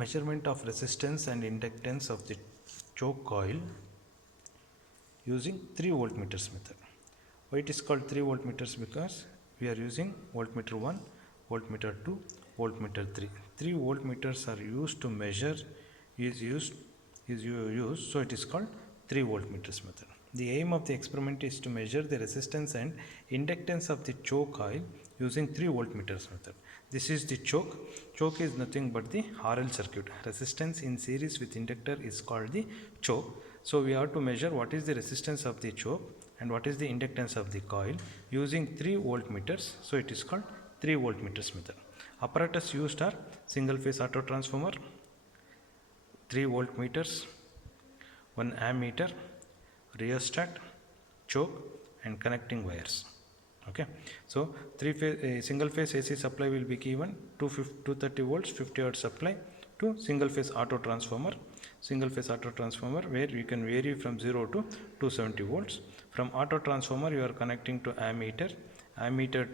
measurement of resistance and inductance of the choke coil using 3 voltmeters method. Why it is called 3 voltmeters? Because we are using voltmeter 1, voltmeter 2, voltmeter 3. 3 voltmeters are used to measure, so it is called 3 voltmeters method. The aim of the experiment is to measure the resistance and inductance of the choke coil using 3 voltmeters method. This is the choke. Choke is nothing but the RL circuit. Resistance in series with inductor is called the choke. So we have to measure what is the resistance of the choke and what is the inductance of the coil using 3 voltmeters. So it is called 3 voltmeters method. Apparatus used are single phase auto transformer, 3 voltmeters, 1 ammeter, rheostat, choke and connecting wires. Okay, so single phase AC supply will be given 230 volts 50 hertz supply to single phase auto transformer where you can vary from 0 to 270 volts. From auto transformer you are connecting to ammeter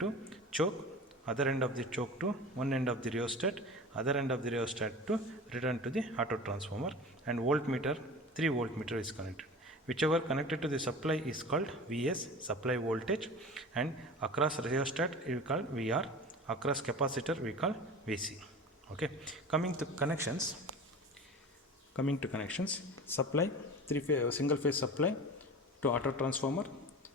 to choke, other end of the choke to one end of the rheostat, other end of the rheostat to return to the auto transformer, and voltmeter 3 voltmeter is connected. Whichever connected to the supply is called Vs, supply voltage, and across rheostat we call Vr, across capacitor we call Vc. Okay, coming to connections, supply single phase supply to auto transformer.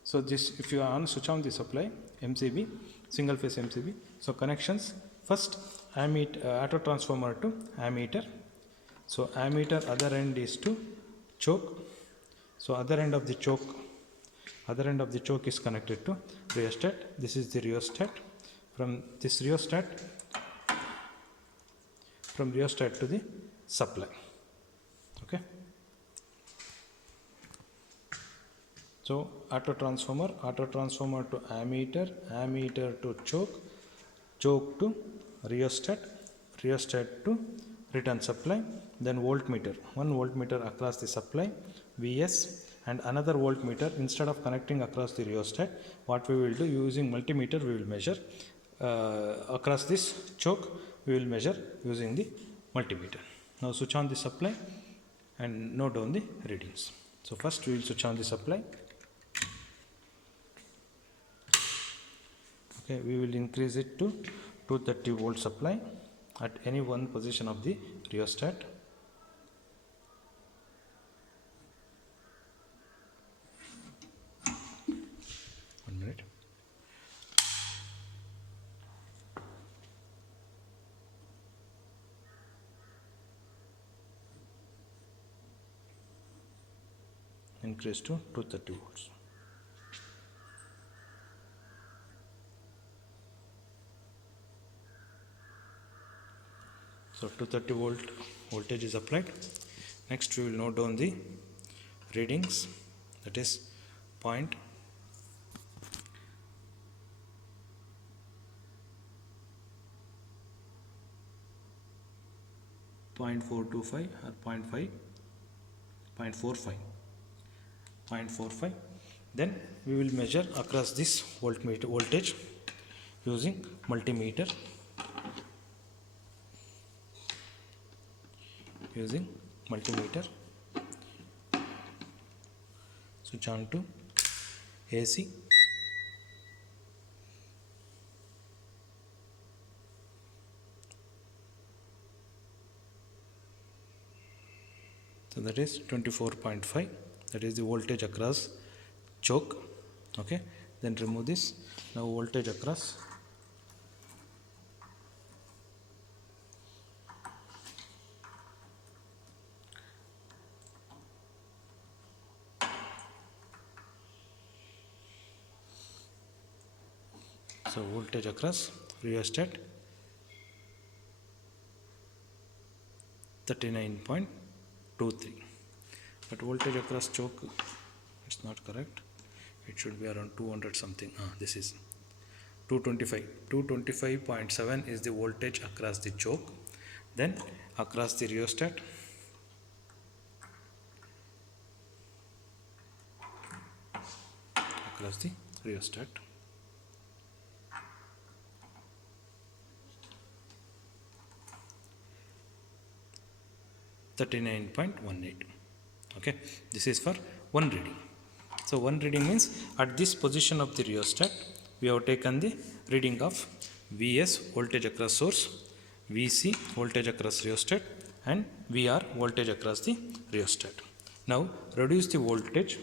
So this, if you switch on the supply MCB, single phase MCB. So connections, first auto transformer to ammeter. So ammeter other end is to choke. So other end of the choke is connected to rheostat. This is the rheostat. From rheostat to the supply. Okay. So auto transformer to ammeter to choke to rheostat to return supply, then voltmeter, 1 voltmeter across the supply Vs, and another voltmeter. Instead of connecting across the rheostat, what we will do, using multimeter we will measure across this choke, we will measure using the multimeter. Now switch on the supply and note down the readings. So first we will switch on the supply. Okay, we will increase it to 230 volt supply at any one position of the rheostat. One minute. Increase to 230 volts. So 230 volt voltage is applied. Next we will note down the readings, that is 0.425 or 0.45. Then we will measure across this voltage using multimeter. Switch on to AC. So that is 24.5, that is the voltage across choke. Okay, then remove this. Now voltage across rheostat 39.23, but voltage across choke, it's not correct, it should be around 200 something. This is 225.7 is the voltage across the choke. Then across the rheostat, 39.18. Okay, this is for one reading. So one reading means at this position of the rheostat we have taken the reading of Vs voltage across source, Vc voltage across rheostat, and Vr voltage across the rheostat. Now reduce the voltage,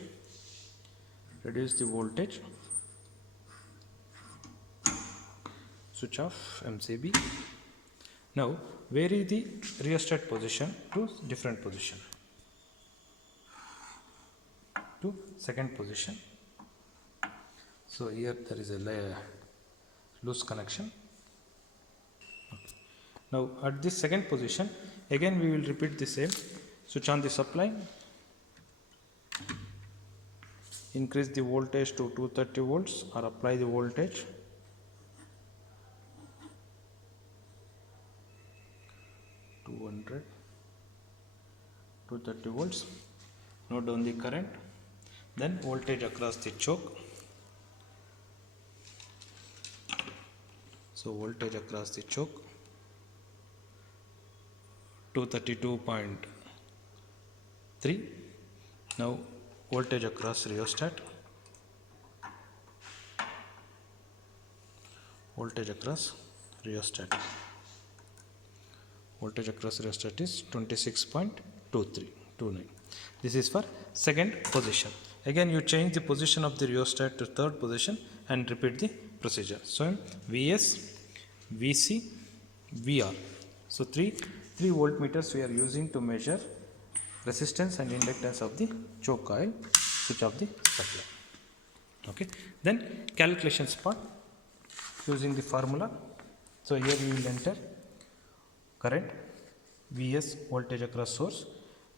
switch off MCB. Now vary the rheostat position to different position, to second position. So here there is a loose connection. Now at this second position again we will repeat the same. Switch on the supply, increase the voltage to 230 volts or apply the voltage. (200) 230 volts. Note down the current. Then voltage across the choke. So voltage across the choke 232.3. Now voltage across rheostat. Voltage across rheostat is 26.29. This is for second position. Again you change the position of the rheostat to third position and repeat the procedure. So Vs, Vc, Vr. So three voltmeters we are using to measure resistance and inductance of the choke coil, switch off the supply. Okay. Then calculations part using the formula. So here we will enter current, Vs voltage across source,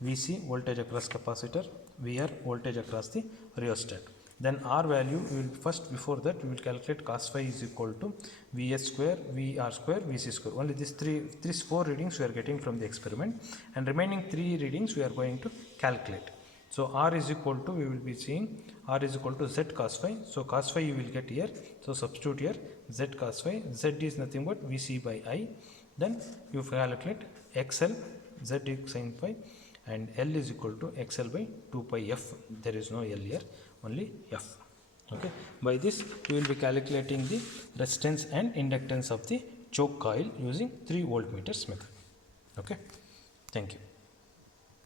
Vc voltage across capacitor, Vr voltage across the rheostat. Then R value we will first, before that we will calculate cos phi is equal to Vs square, Vr square, Vc square. Only these four readings we are getting from the experiment, and remaining 3 readings we are going to calculate. So R is equal to, we will be seeing R is equal to Z cos phi. So cos phi you will get here. So substitute here Z cos phi. Z is nothing but Vc by I. Then you calculate XL, Z is sin phi, and L is equal to XL by 2 pi F. There is no L here, only F. Okay. By this you will be calculating the resistance and inductance of the choke coil using 3 voltmeters method. Okay. Thank you.